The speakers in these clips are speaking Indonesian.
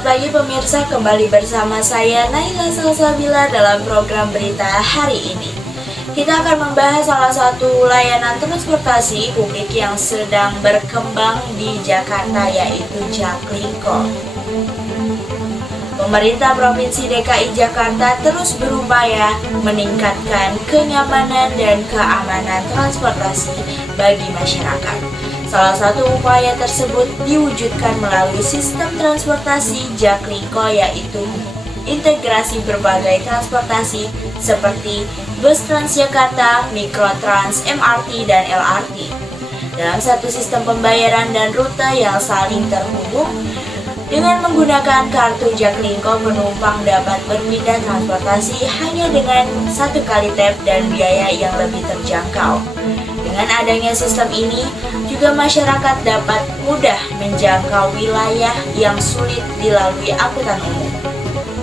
Selamat pagi pemirsa, kembali bersama saya Naila Salsabila dalam program berita hari ini. Kita akan membahas salah satu layanan transportasi publik yang sedang berkembang di Jakarta, yaitu Jaklingko. Pemerintah Provinsi DKI Jakarta terus berupaya meningkatkan kenyamanan dan keamanan transportasi bagi masyarakat. Salah satu upaya tersebut diwujudkan melalui sistem transportasi Jaklingko, yaitu integrasi berbagai transportasi seperti bus Transjakarta, Mikrotrans, MRT, dan LRT dalam satu sistem pembayaran dan rute yang saling terhubung. Dengan menggunakan kartu Jaklingko, penumpang dapat berpindah transportasi hanya dengan satu kali tap dan biaya yang lebih terjangkau. Dengan adanya sistem ini, juga masyarakat dapat mudah menjangkau wilayah yang sulit dilalui angkutan umum.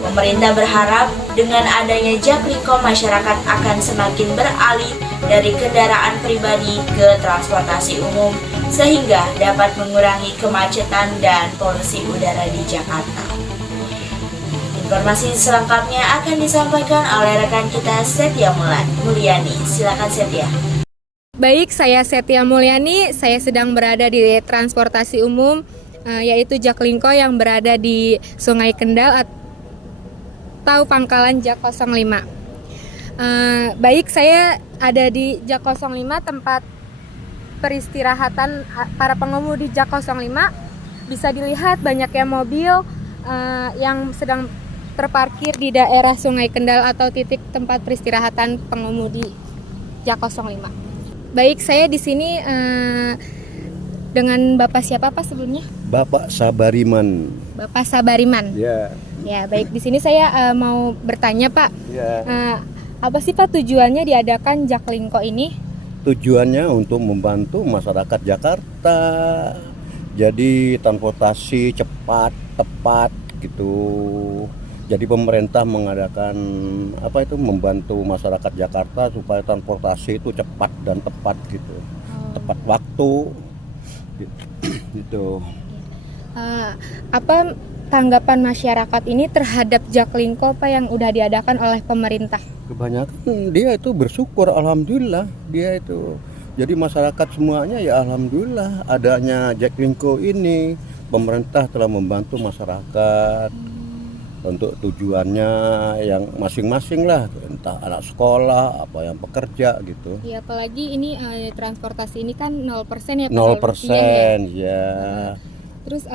Pemerintah berharap dengan adanya Jaklingko, masyarakat akan semakin beralih dari kendaraan pribadi ke transportasi umum, sehingga dapat mengurangi kemacetan dan polusi udara di Jakarta. Informasi selengkapnya akan disampaikan oleh rekan kita Setia Mulyani. Silakan Setia. Baik, saya Setia Mulyani. Saya sedang berada di transportasi umum, yaitu Jaklingko yang berada di Sungai Kendal atau Pangkalan Jak 05. Baik, saya ada di Jak 05, tempat peristirahatan para pengemudi Jak 05. Bisa dilihat banyaknya mobil yang sedang terparkir di daerah Sungai Kendal atau titik tempat peristirahatan pengemudi Jak 05. Baik, saya di sini dengan Bapak siapa Pak sebelumnya? Bapak Sabariman. Bapak Sabariman. Ya. Ya, baik, di sini saya mau bertanya Pak. Ya. Apa sih Pak tujuannya diadakan Jaklingko ini? Tujuannya untuk membantu masyarakat Jakarta. Jadi transportasi cepat, tepat gitu. Jadi pemerintah mengadakan membantu masyarakat Jakarta supaya transportasi itu cepat dan tepat gitu. Tepat waktu gitu. Apa tanggapan masyarakat ini terhadap Jaklingko Pak yang udah diadakan oleh pemerintah? Kebanyakan dia itu bersyukur, alhamdulillah dia itu. Jadi masyarakat semuanya ya alhamdulillah adanya Jaklingko ini. Pemerintah telah membantu masyarakat untuk tujuannya yang masing-masing lah, entah anak sekolah, apa yang pekerja gitu. Ya, apalagi ini transportasi ini kan 0% ya Pak. 0% ya. Terus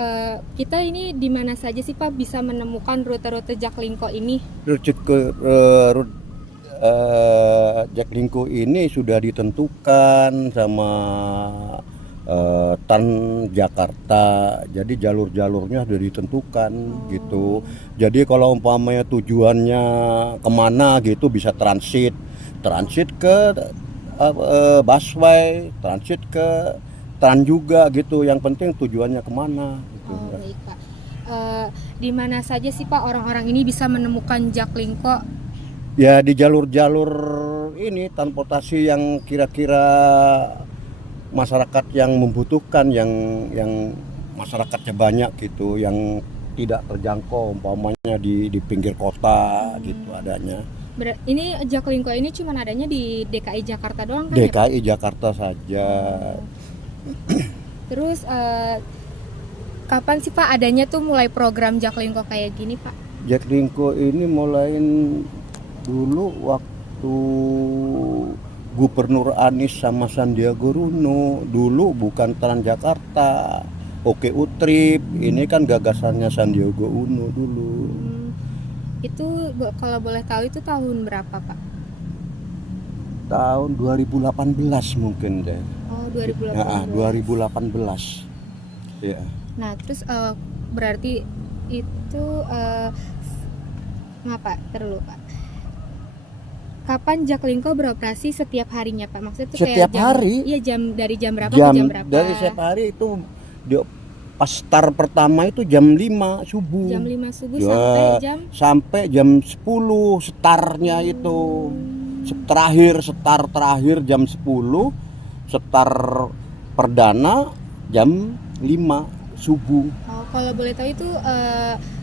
kita ini di mana saja sih Pak bisa menemukan rute-rute Jaklingko ini? Jaklingko ini sudah ditentukan sama Jakarta, jadi jalur-jalurnya sudah ditentukan gitu. Jadi kalau umpamanya tujuannya kemana gitu bisa transit ke busway, transit ke Tran juga gitu. Yang penting tujuannya kemana gitu. Baik Pak. Di mana saja sih Pak orang-orang ini bisa menemukan Jaklingko? Ya di jalur-jalur ini transportasi yang kira-kira masyarakat yang membutuhkan, yang masyarakatnya banyak gitu, yang tidak terjangkau umpamanya di pinggir kota gitu adanya. Ini Jaklingko ini cuma adanya di DKI Jakarta doang kan? DKI ya, Jakarta saja. Terus kapan sih Pak adanya tuh mulai program Jaklingko kayak gini Pak? Jaklingko ini mulain dulu waktu Gubernur Anies sama Sandiaga Uno. Dulu bukan Transjakarta, OKU Trip. Ini kan gagasannya Sandiaga Uno dulu. Itu kalau boleh tahu itu tahun berapa Pak? Tahun 2018 mungkin deh. Oh, 2018. Nah, 2018. Ya. Nah, terus berarti itu ngapa? Terlalu Pak. Kapan Jaklingko beroperasi setiap harinya Pak? Maksudnya itu setiap kayak hari? Iya, dari jam berapa ke jam berapa? Dari setiap hari itu pas start pertama itu jam 5 subuh. Jam 5 subuh ya, sampai jam 10 startnya itu. Start terakhir jam 10, start perdana jam 5 subuh. Oh, kalau boleh tahu itu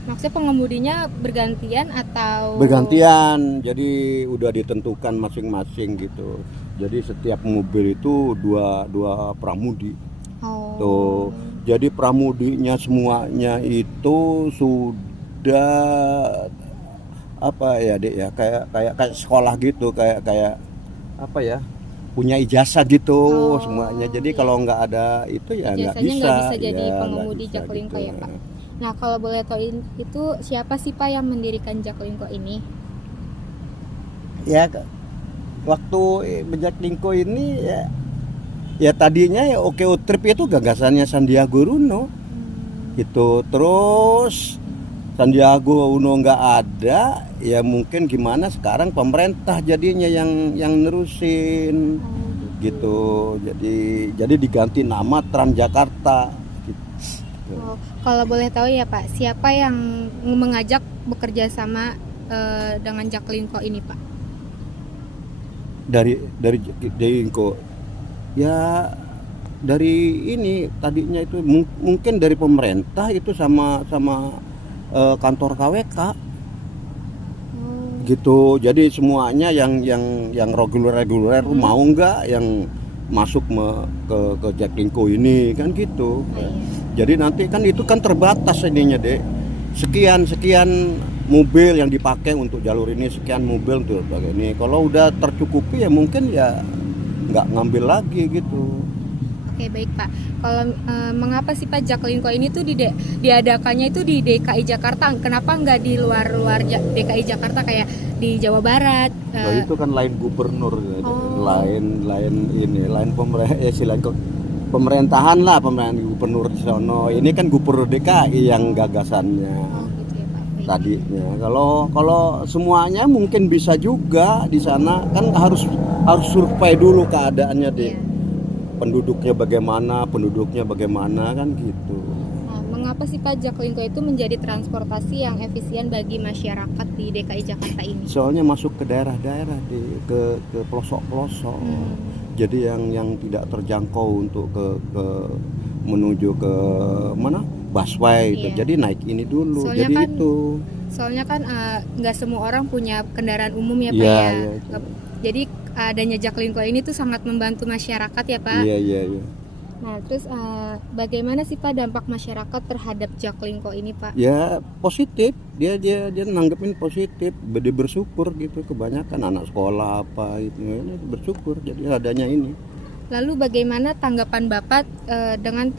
Maksudnya pengemudinya bergantian atau Bergantian, jadi udah ditentukan masing-masing gitu. Jadi setiap mobil itu dua pramudi. Oh. Tuh, jadi pramudinya semuanya itu sudah apa ya Dek ya, kayak sekolah gitu, kayak apa ya, punya ijazah gitu Oh, semuanya. Jadi iya. kalau nggak ada itu ya nggak Ijazahnya bisa. nggak bisa jadi Ya, nggak pengemudi bisa Jaklingko gitu. ya, Pak? Nah, kalau boleh tahu itu siapa sih Pak yang mendirikan Jaklingko ini? Ya waktu Jaklingko ini ya tadinya ya OKO Trip itu gagasannya Sandiaga Uno gitu. Terus Sandiaga Uno nggak ada, ya mungkin gimana sekarang pemerintah jadinya yang nerusin gitu. Jadi diganti nama Transjakarta gitu. Oh, kalau boleh tahu ya Pak, siapa yang mengajak bekerja sama dengan Jaklingko ini Pak? dari Jaklingko ya, dari ini tadinya itu mungkin dari pemerintah itu sama kantor KWK gitu. Jadi semuanya yang reguler mau nggak yang masuk ke Jaklingko ini kan gitu. Jadi nanti kan itu kan terbatas ininya Dek, sekian mobil yang dipakai untuk jalur ini, sekian mobil untuk pakai ini. Kalau udah tercukupi ya mungkin ya nggak ngambil lagi gitu. Oke baik Pak. Kalau mengapa sih Pak Jaklingko ini tuh diadakannya itu di DKI Jakarta? Kenapa nggak di luar DKI Jakarta kayak di Jawa Barat? Nah, itu kan lain gubernur, Oh. lain pemerintahan lah, pemerintahan gubernur di sono. Ini kan gubernur DKI yang gagasannya Oh gitu ya Pak. Baik. tadinya. Kalau semuanya mungkin bisa juga di sana, kan harus survei dulu keadaannya deh. Iya. Penduduknya bagaimana kan gitu. Nah, mengapa sih Pak Jaklingko itu menjadi transportasi yang efisien bagi masyarakat di DKI Jakarta ini? Soalnya masuk ke daerah-daerah ke pelosok-pelosok. Jadi yang tidak terjangkau untuk ke menuju ke mana? Busway itu. Iya. Jadi naik ini dulu. Soalnya Jadi kan itu. Soalnya kan nggak semua orang punya kendaraan umum ya Pak Iya, ya. iya, itu. Jadi adanya Jaklingko ini tuh sangat membantu masyarakat ya Pak. Iya. Nah terus bagaimana sih Pak dampak masyarakat terhadap Jaklingko ini Pak? Ya positif. Dia nanggepin positif. Dia bersyukur gitu. Kebanyakan anak sekolah apa itu bersyukur jadi adanya ini. Lalu bagaimana tanggapan Bapak dengan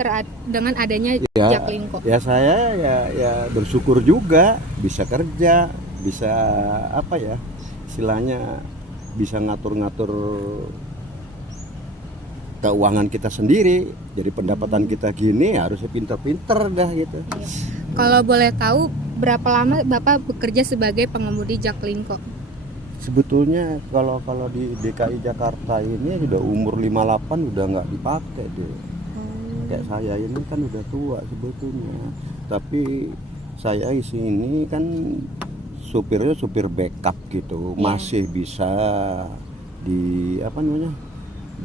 adanya Jaklingko? Ya saya ya bersyukur juga bisa kerja, bisa apa ya istilahnya, bisa ngatur-ngatur keuangan kita sendiri. Jadi pendapatan kita gini harusnya pinter-pinter dah gitu. Iya. Kalau boleh tahu berapa lama Bapak bekerja sebagai pengemudi Jaklingko? Sebetulnya kalau di DKI Jakarta ini sudah umur 58 udah nggak dipakai deh. Kayak saya ini kan udah tua sebetulnya. Tapi saya isi ini kan supirnya supir backup gitu, masih bisa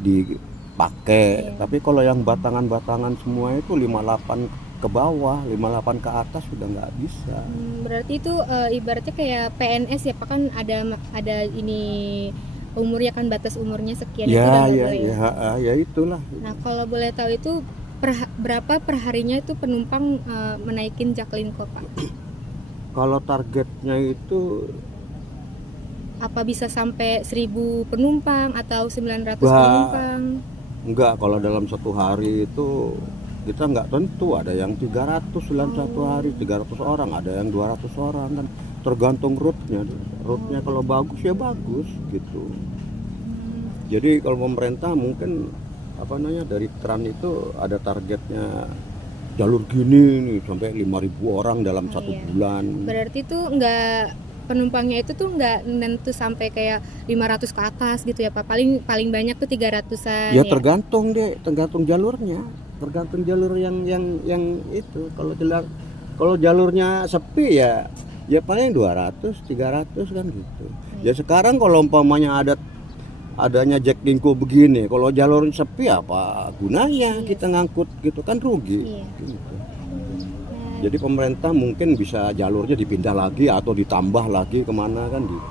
dipakai. Tapi kalau yang batangan semua itu 58 ke bawah, 58 ke atas sudah nggak bisa. Berarti itu ibaratnya kayak PNS ya Pak, kan ada ini umurnya kan, batas umurnya sekian itu udah nggak boleh. Ya itulah. Nah kalau boleh tahu itu berapa perharinya itu penumpang menaikin Jaklingko Pak? Kalau targetnya itu apa bisa sampai 1000 penumpang atau 900 penumpang? Enggak, kalau dalam satu hari itu kita nggak tentu, ada yang 300 dalam satu hari, 300 orang, ada yang 200 orang kan, tergantung route-nya kalau bagus ya bagus gitu. Jadi kalau pemerintah mungkin dari Tran itu ada targetnya jalur gini nih sampai 5.000 orang dalam satu bulan. Berarti tuh penumpangnya itu tuh nggak nentu sampai kayak 500 ke atas gitu ya Pak, paling banyak tuh 300-an ya. Tergantung jalurnya, tergantung jalur yang itu. Kalau jalurnya sepi ya paling 200 300 kan gitu. Ya sekarang kalau umpamanya adanya Jaklingko begini, kalau jalur sepi apa gunanya kita ngangkut gitu kan, rugi gitu. Jadi pemerintah mungkin bisa jalurnya dipindah lagi atau ditambah lagi kemana kan gitu.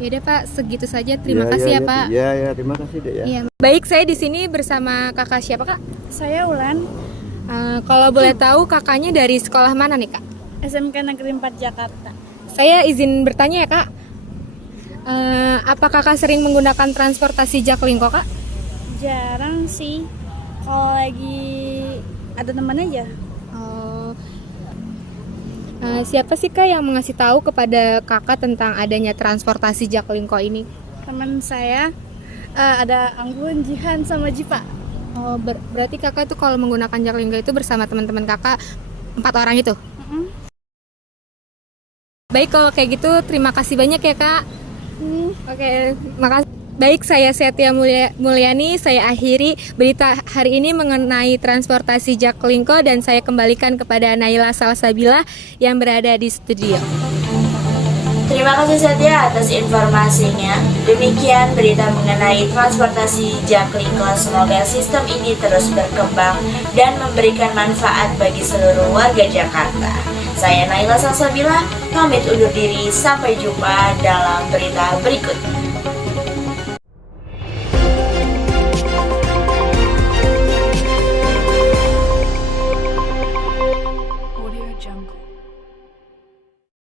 Ya udah Pak, segitu saja. Terima kasih ya Pak. Iya, terima kasih Dek ya. Iya. Baik, saya di sini bersama kakak siapa Kak? Saya Ulan, Kalau boleh tahu kakaknya dari sekolah mana nih Kak? SMK Negeri 4 Jakarta. Saya izin bertanya ya Kak. Apa kakak sering menggunakan transportasi Jaklingko Kak? Jarang sih, kalau lagi ada teman aja. Oh. Siapa sih Kak yang mengasih tahu kepada kakak tentang adanya transportasi Jaklingko ini? Teman saya ada Anggun, Jihan, sama Jipa. Oh, berarti kakak itu kalau menggunakan Jaklingko itu bersama teman-teman kakak 4 orang itu? Baik, kalau kayak gitu terima kasih banyak ya Kak. Oke, makasih. Baik, saya Setia Mulyani, saya akhiri berita hari ini mengenai transportasi Jaklingko dan saya kembalikan kepada Naila Salsabila yang berada di studio. Terima kasih Setia atas informasinya. Demikian berita mengenai transportasi Jaklingko. Semoga sistem ini terus berkembang dan memberikan manfaat bagi seluruh warga Jakarta. Saya Naila Salsabila, pamit undur diri. Sampai jumpa dalam berita berikut.